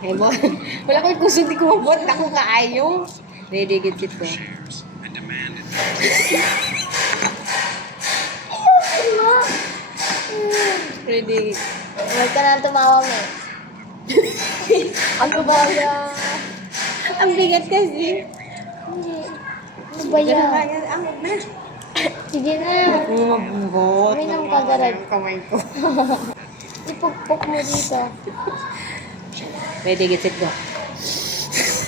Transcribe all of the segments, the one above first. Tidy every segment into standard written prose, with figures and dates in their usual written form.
Ay mo. Wala ko kusog di kumabot. Ako kaayo. Ready, get it ko. Ready. Huwag ka na tumawa, me. Ano ba yan? Ang bigat kasi. Ano ba yan? Ang na. Sige na. Mabot. May nang kagarag. Kamay ko. Ipukpok mo dito. Ready, get it go.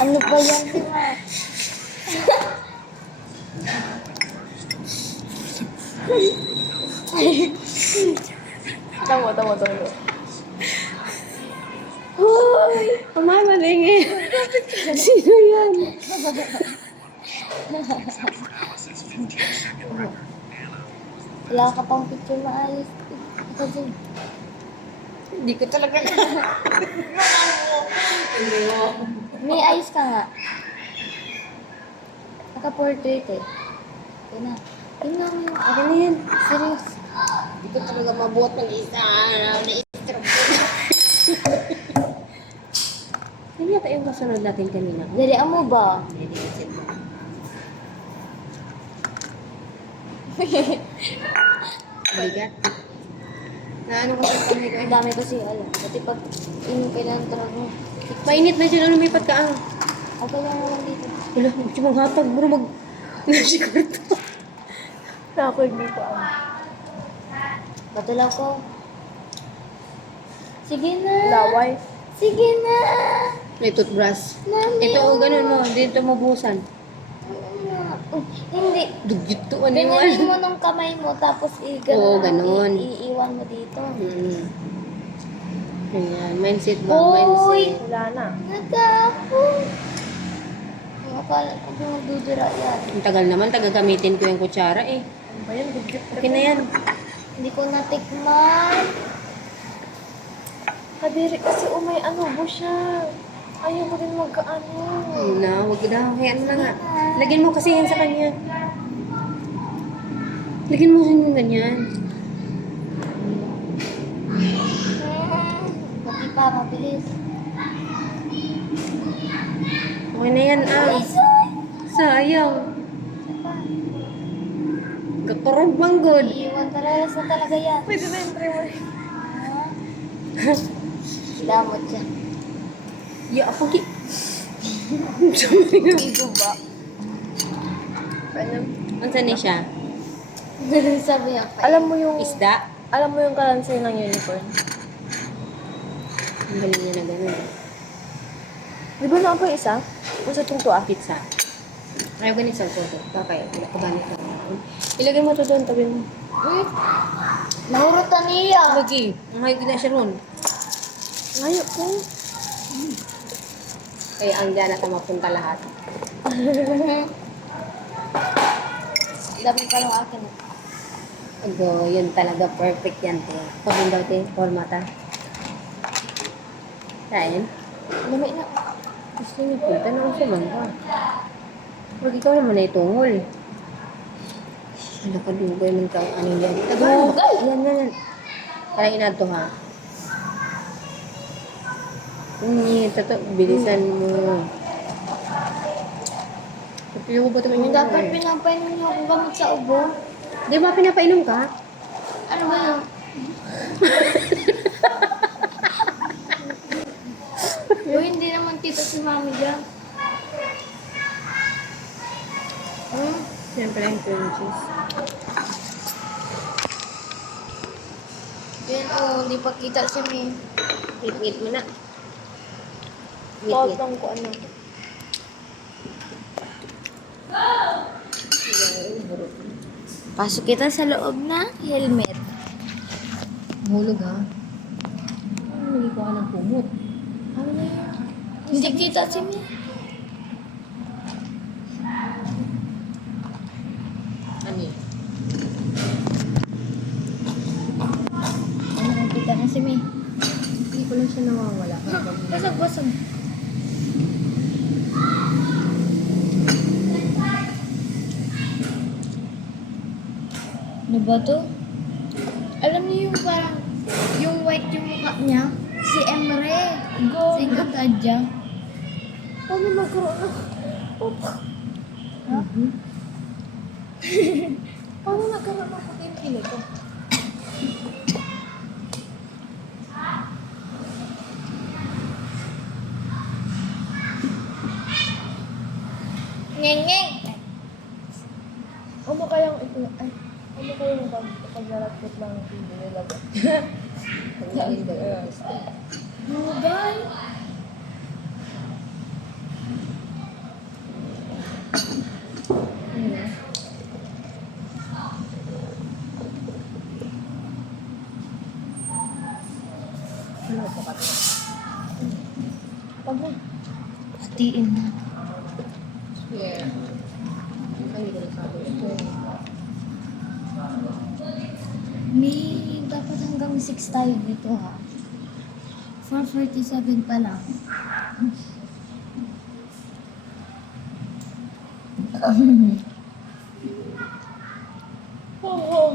Ano ba yan, di ba? Tawa. Hoy! Mamalingin. Sino yan? Wala ka pang picture maayos. Ikaw din. Hindi ko talaga na. May ayos ka nga. Naka-portrait eh. Ito na. Tingnan mo yung Akin na yan. serious. Hindi ko talaga mabuhat ng isa. Na-stroke ko. Ano yata yung kasunod natin kanina? Dalian mo ba? Ready, get it go. Bigat. Na ano ko sa kamay ko? Ang dami kasi alam. Pati pag kailangan mo. Mainit na siya. Lumipat ka ang. Okay lang naman dito. Wala, hindi siya maghatag. Bro, nasigur to. Ako hindi ko alam. Batula ko. Sige na. Laway. Sige na. May toothbrush. Mami. Ito, oh, ganun mo. Dito mo buhusan. Hindi. Dugit to, ano Ganyanin yun? mo ng kamay mo tapos Oo, ganun. iiwan mo dito. Ayan, mindset ba? Hoy! Mindset. Wala na. Nagkapo. Akala ko magdudura yan. Ang tagal naman, tagagamitin ko yung kutsara eh. Ano ba yan? Gugit. Okay na yan. Hindi ko natikman. Kadiri kasi umay ano mo siya. Ayaw mo din magkaano. Na, wag na. Kaya ano na nga. Lagyan mo kasi yan sa kanya. Lagyan mo yung ganyan. Pati pa, mabilis. Okay na yan ah. Sayang. Kakurog bang good. Iiwan talaga na talaga yan. Pwede na yung trimmer. Damot siya. Ya, ako ki. Igo ba? Ano? Ang sanay siya? Sabi niya pa. Alam mo yung kalansay ng unicorn. Ang galing niya na gano'n. Di ba na ako isa? Kung sa tungto ah. Pizza. Ayaw ganit sa photo. Kakaya, kabanit ka. Ilagay mo to doon, tabi mo. Nahurutan niya. Lagi, may na siya ron. Ngayon ko. Kaya ang dyan na mapunta lahat. Dami pa ng akin. Ago, yun talaga perfect yan, te. Pagin daw, te. Formata. Kain. Dami na. Gusto niyo punta na ako sa mangga. Huwag ikaw naman na itungol. Nakadugay man ka ano yan. Dugay? Yan. Para inato ha. Hindi, bilisan mo. Kapilo ko ba ito? Dapat pinapainom niyo akong gamot sa ubo. Di ba pinapainom ka? Ano ba yun? Uy, hindi naman tito si mami dyan. Siyempre ang cream cheese. Yan hindi pa kita si May. Eat mo na. Tawag ko ano. Pasok kita sa loob na helmet. Hulog ha. Hindi ko ka ng kumot. Ano na yun? Hindi kita si May. Ano yun? Ano kung kita na si May? Hindi ko lang siya nawawala. Basag-basag. Ano ba to? Alam niyo yung parang, yung white yung mukha niya. Si Emre. Go. Si Katadja. Paano magkaroon ng... Opa. Mhm. Paano nagkaroon ng puti yung kilay ko? Ngeng-ngeng. Ano kayang ito? Ay, ano kayang pag-lalapit lang ng TV nila ba? Ang galing ba yun? Mugay. Ano? Ano pa ka? Pag mo, Hatiin na. Yeah. Ay, hindi ko nasabi ito. May dapat hanggang 6 tayo dito ha. 4:47 pa lang.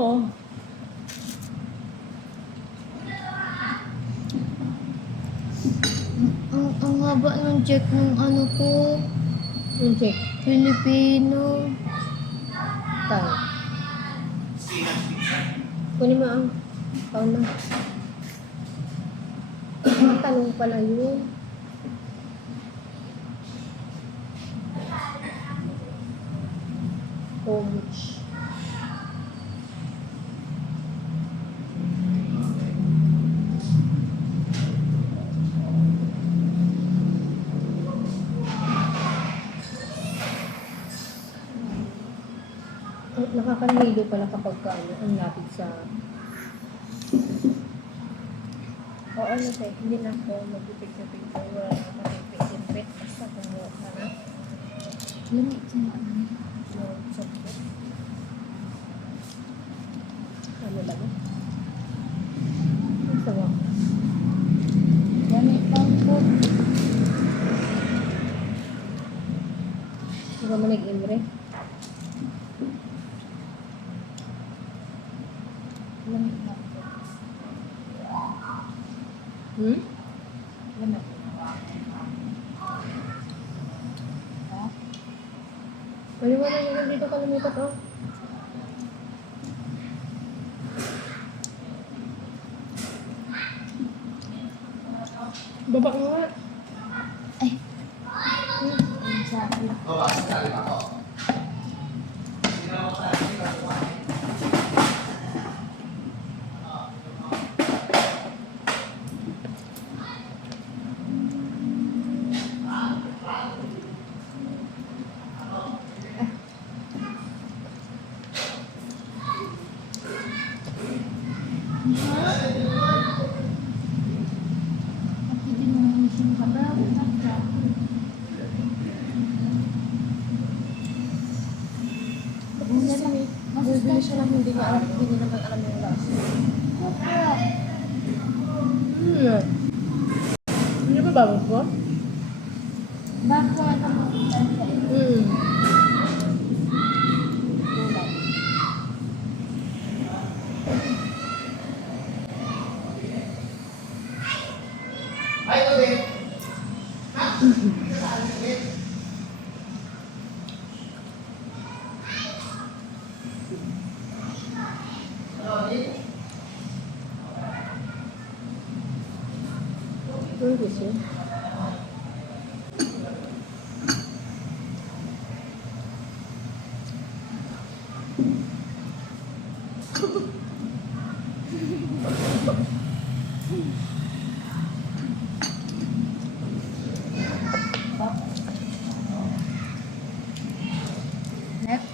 ho. Ang haba ng check ng ano ko. Yung check. Filipino. Tayo. Kunin mo ang taon na. Mga tanong pala yun. How much? Nakakanilo pala kapag ano, ang lapit sa... Oo, ano tayo, hindi na ako mag-picture-picture. Wala na ako mag-picture-picture. Basta kumuha ka na. Lamig sa ano. Mag-chocolate. Ano ba na? Ang sawa. Lamig pang po. Hindi ka man nag-imre. Lamig pang po. Hmm? Lamig. Ha? Maliwanag yung dito ka lumipat, oh. Baba mo nga. Ay. Ang sabi. Hindi mo yung kabaw. Bibili siya lang hindi niya alam, hindi naman alam yung lasa. Hmm. Hindi ba bago ko? Bakit ko ito mo Hmm. Ano gusto? Next.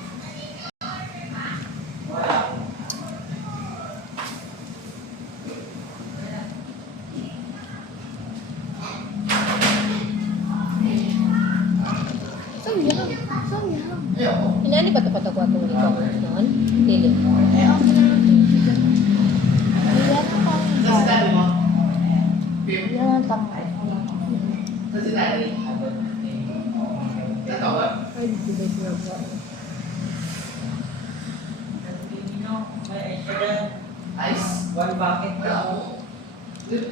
Inani ba ito katagwa itong ikaw noon? Dili. Yan ang tangkay. Ay, di ba ginagawa? Ice, one bucket na. Hindi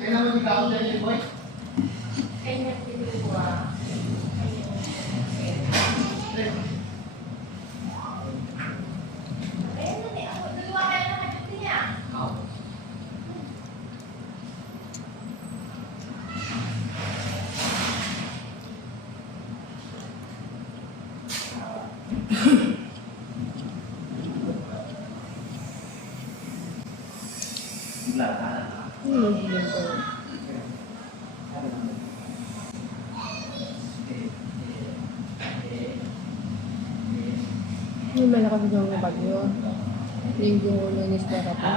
ko. Yung malakas daw na bagyo. Linggo lunes na ako.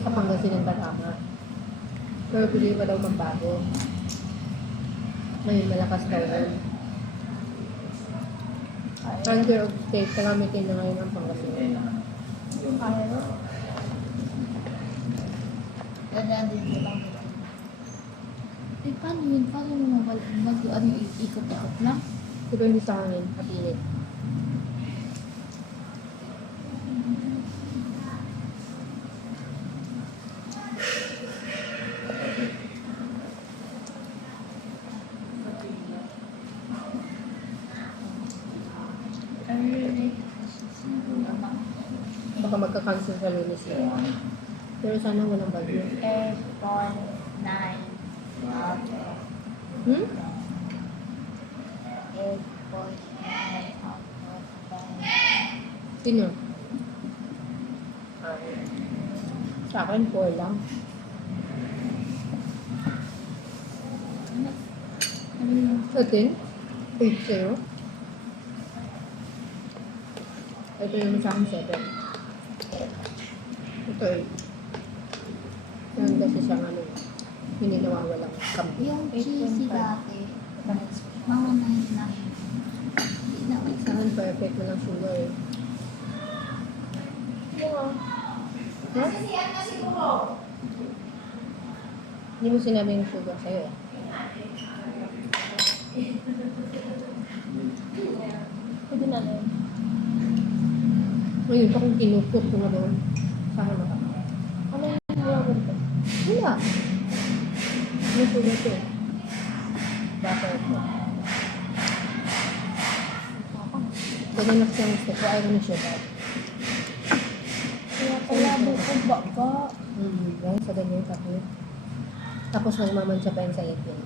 Sa Pangasinan Batama. Pero pili pa daw magbago. Ngayon malakas daw yun. Under of state, kalamitin na ngayon ang Pangasinan. Kaya no? Ganyan din ko lang. Eh, paano yun? Paano mo ano, ikot-ikot lang? Pero hindi sa hangin, kapilit. Baka magka-cancel sa lunes yun. Pero sana walang bagyo. 8, 4, 9, 12, Hmm? 8, 4, 9, 12, Sino? Sa akin, 4 lang. ano yun? Sa atin, 8-0. Ito yung sa akin, 7. Ito 8. Yan kasi siyang ano, hindi nawawalang kampi. Yung cheesy dati, mga 9 lang. Hindi na may Sa akin, perfect na lang sugar eh. Ha? Hindi mo sinabi yung sugar sa'yo eh. Pwede na lang. Ngayon, pa kung kinukot ko na doon, saan ka? Ano yung huwag ko? Wala. May sugar ko eh. Bakit? Ganyan lang siyang gusto ko. Ayaw na sugar. Kaya bukod baka. Guys, sa ganyan yung takot. Tapos nagmamansya pa yun sa ipin.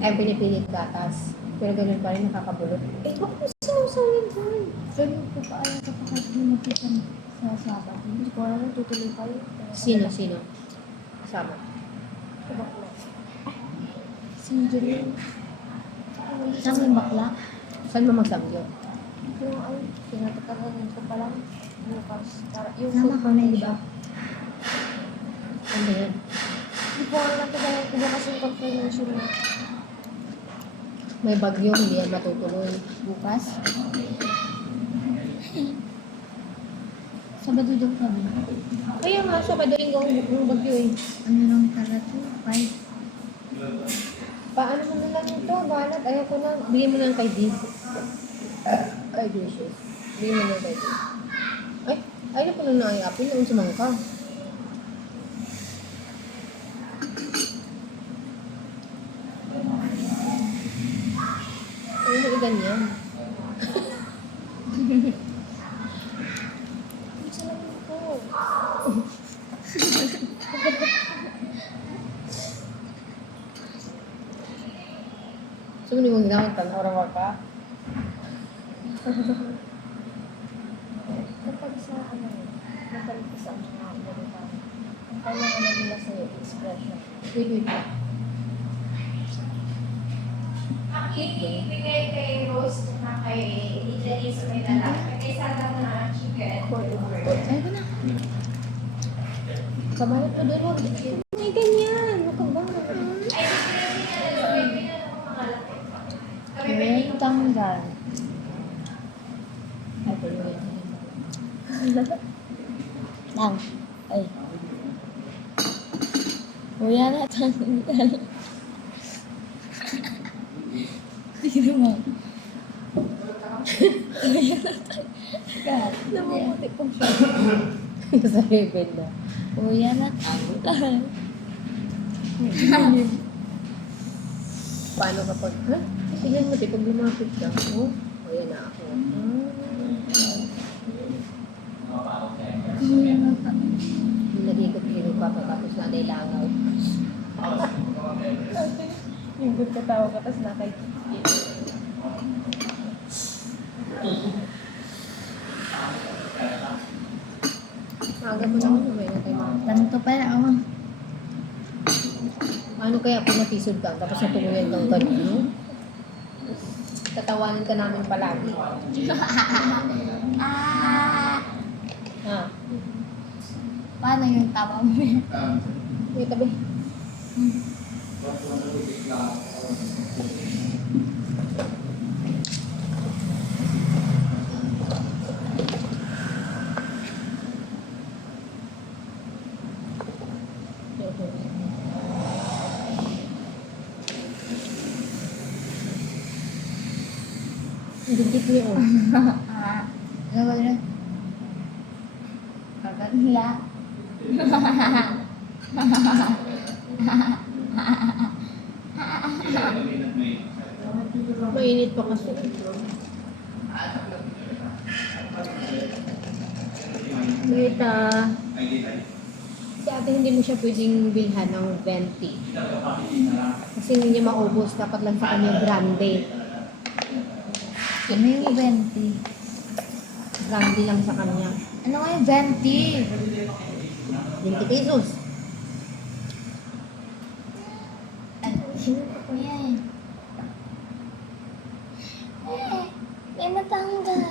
Ay, pinipilit gatas. Pero ganun pa rin nakakabulot. Eh, bakit mo sinusawin doon? Ganun ko pa ayaw ka pa kahit lumapitan sa sabat. Hindi ko alam, tutuloy kayo. Sino? Sama. Si Jeline. Saan yung bakla? Saan mo magsamyo? Yung ano, pinatatagalin ko pa lang. Bukas. Yung Sama kami, di ba? Ano yan? Hindi ko alam tagalin ko bukas yung confirmation mo. May bagyo, hindi yan matutuloy. Bukas? Sabado daw kami. Kaya nga, sa madaling yung bagyo eh. Ano lang tara to? 5. Paano mo na lang ito? Banat, ayaw ko na. Bigyan mo na lang kay Diz. Kay Dishes. Bigyan mo na lang kay Diz. Ay, ayaw ko na na ay apple. Noon sumang ka. Ayaw mo ganyan. Salamin ko. So, hindi mo ginamit pa. Orawa ka. Kapag sa ano, napalit sa mga ganito, ang kailangan na nila sa expression. Wait. Ibigay kay Rose na kay Italy sa may lalaki. Kay Santa na chicken. Ay, ko na. Kabalat mo doon. May ganyan. Ano ka ba? Ay, hindi na lang. May pinala ko mga laki. Kami Ngayon, tanggal. Ay, pero yan. Lang. Ay. Kuya na tanggal. Tignan mo. Kuya na tanggal. Namumuti ko siya. Sa Raven na. Kuya natanggal. Paano kapag, ha? Tingnan mo, pag lumapit ka. Oh, o yan na ako. Kuya natanggal. Nag-ikot-ikot pa tapos na langaw. Yung good katawa ka, tapos nakikikit. Aga mo naman, may na tayo mga. Tanto pa na ako. Ano kaya kung napisod ka, tapos natulungan kang ganun, no? Tatawanan ka namin palagi. Ah! Ha? Paano yung tawa mo? May tabi. Dikit niya, oh. Ano ba yun? Kaganda. Mainit pa kasi. Nita. Si ate hindi mo siya pwedeng bilhan ng 20. Kasi hindi niya maubos. Dapat lang sa kanya grande. Ano yung 20? Grande lang sa kanya. Ano nga yung 20? 20 pesos. Yan. May natanggal.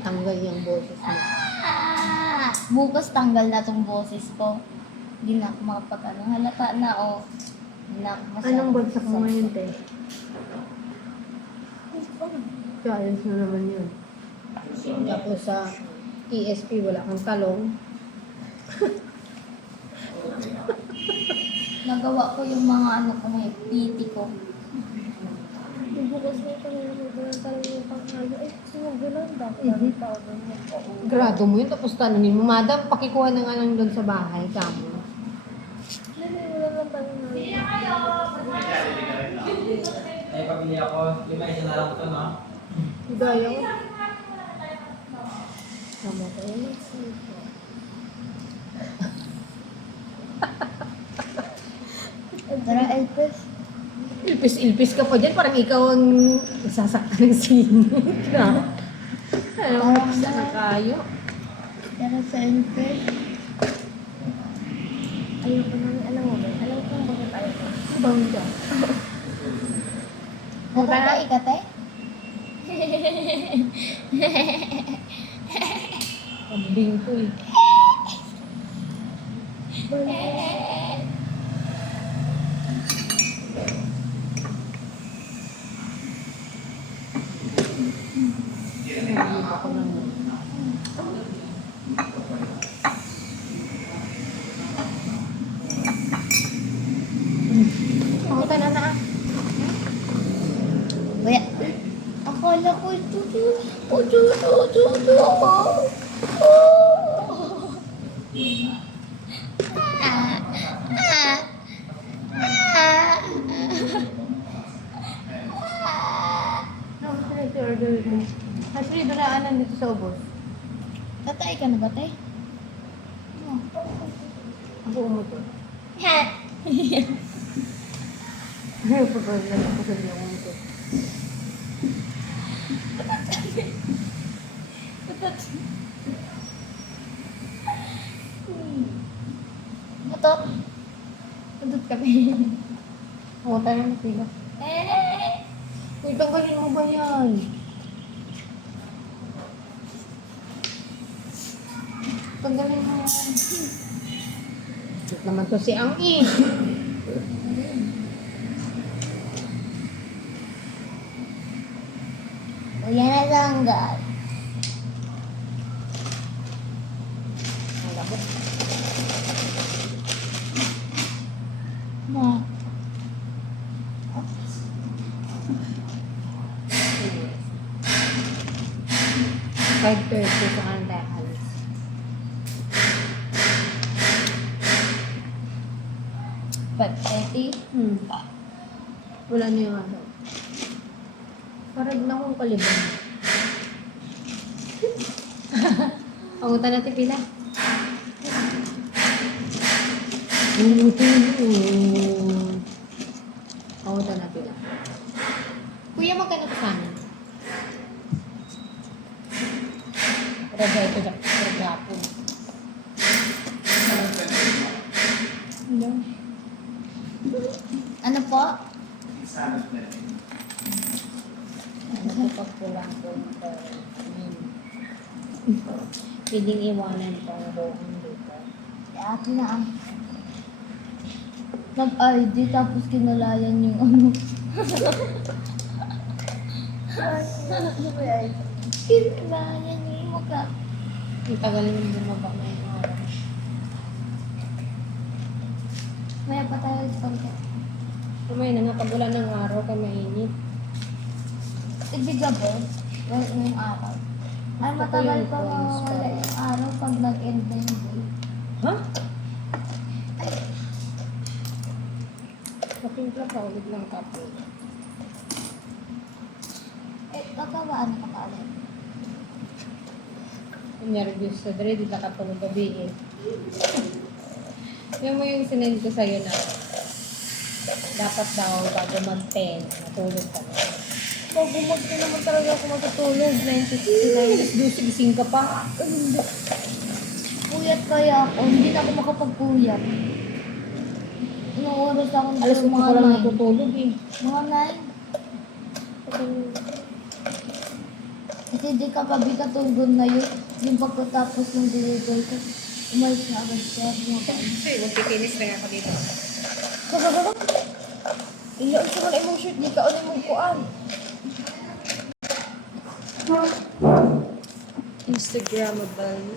Tanggal yung boses mo. Bukas tanggal na tong boses ko. Hindi na ako makapag-ano. Halata na, oh. Hindi na ako masyadong Anong bagsak mo ngayon, te? Challenge mo naman yun. Tapos sa ESP, wala kang talong. Nagawa ko yung mga ano ko ngayon, PT ko. Bukas na ito, nagagalan talaga yung panghalo. Eh, sumugulan, dapat tawag mo. Grado mo yun, tapos tanongin mo, madam, pakikuha ng anong doon sa bahay, kamo. Hindi, wala lang tayo na. Ay, pamilya ko. Lima, isa na lang ito, no? Gaya ko. Tama ko yun. Tara, Elpes. Ilpis-ilpis ka pa dyan, parang ikaw ang sasaktan ng sinit na. Ano, sana kayo. Tara sa Elpes. Ayoko namin, alam mo ba? Alam ko kung bakit ayoko. Bangga. Nakakain ka, te? Kambing ko eh. Nag-iiba ko lang yun. Pakita na na. Wala. Akala ko ito. Ito ako. No, sila order mo. Actually, daraanan dito sa ubos. Tatay ka na ba, te? Ako umutot. Ayaw pa ba lang ako sa niya umutot. Matot. Matot kami. Oo, tayo na sila. Uy, tanggalin mo ba yan? Tanggalin mo yan. Ito naman to si Ang eh. Kuya na tanggal. Ang labot. Na. 5:30 sa kanila alis. 5:30. Wala na yung araw. Parang na akong kalibang. Pangutan natin pila. Pangutan natin pila. Kuya, magkano ka sa amin? Raga ito sa hapon. Ano po? Ano pa pulang po pwedeng iwanan pang buong dito. Akin na ang nag-ID tapos kinulayan yung ano. Kinulayan yung mukha. Ang tagal yung bumaba na yung araw. Maya pa tayo sa konti. Kamay na nga, pag wala ng araw, kay mainit. Ibigabo, yung araw. Ay, Gusto ko matagal yung pa prawns mawala pa. yung araw pag nag-end na yung day. Ha? Patimpla pa, ulit lang kapo. Eh, kakawaan ka pa ulit. Kunyari, Diyos sa dre, di nakatulog gabi eh. Yung mo yung sinend ko sa'yo na dapat daw bago mag-10, matulog ka na. Pag bumag ka naman talaga ako matutulog, 9:59, gising ka pa. Puyat kaya ako, hindi na ako makapagpuyat. Anong oras ako Alas dito? ko lang natutulog eh. Mga 9. Kasi di ka pa bikatulog na yun. Yung pagkatapos ng delivery ko, umalis na agad siya. Ay, magkikinis na nga ako dito. Ilaan sa mga imong shirt, di ka ulit mong kuan. Instagrammable.